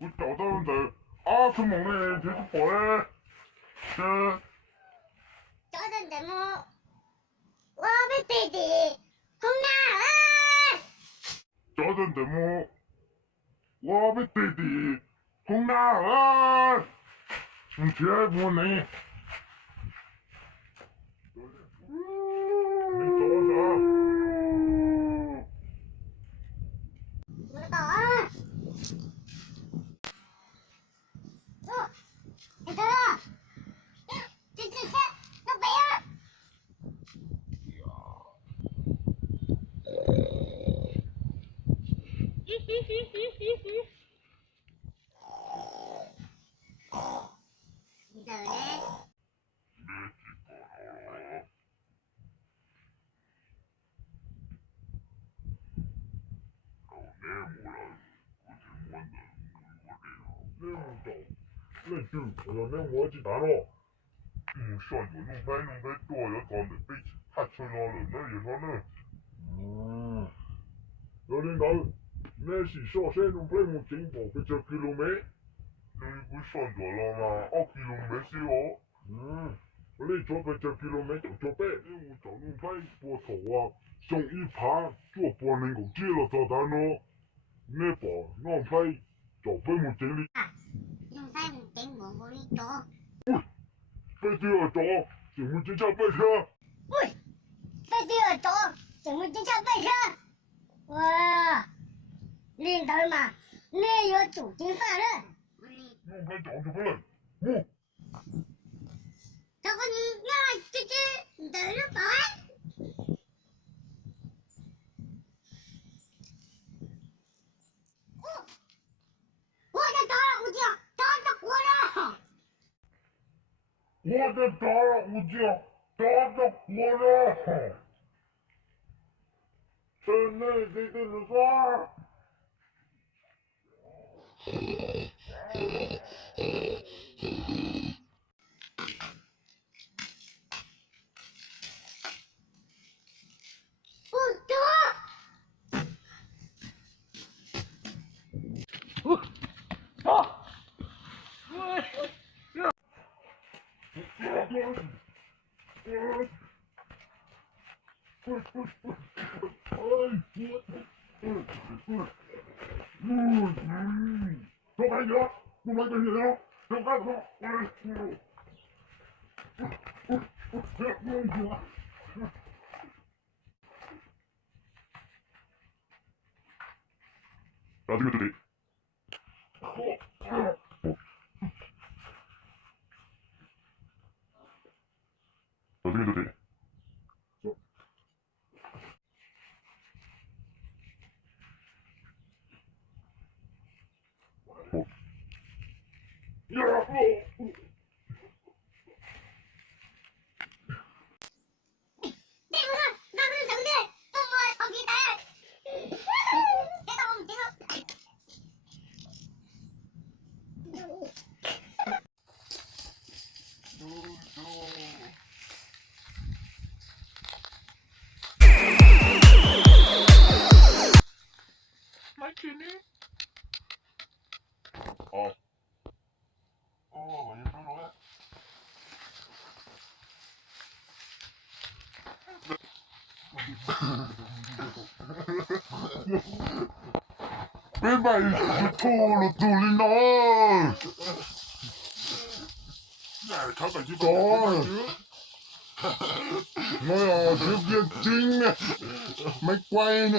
我找到人啊，什么呢？这是跑嘞，这找到人么？我们弟弟红男找到人么？我的弟弟红男儿，从前我呢？你找啥？我到啊！哦，你看啊，这是那边啊！你走嘞？那就我那我去打了。上有弄拍多有搞的被他吃了了，那有啥呢？老领导，那是上山弄拍我进步被叫基隆没？你不上咗了吗？基隆没事哦。我哋做被叫基隆没就做呗，我找弄拍波头啊，上一盘做半年工资了咋办呢？那把弄拍就被我经理。用三五顶我我一找。被第二找，怎么这下被车？喂，被第二找，怎么这下被车？哇，领导嘛，你有主动犯人。弄拍找什么人？我。这个你那这是等着保安。我在打了我就打着过来。我在打了午觉，打着火了。城内这个是啥？不走。都开始了，不来跟你聊，都开始了。打这个这里。打这个这里。我就说了。别把衣服脱了，杜领导。他感觉高。我呀，这边精呢，没乖呢，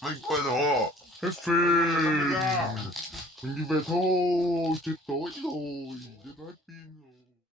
没乖的哦，还飞。你别偷，这多哟，这个兵。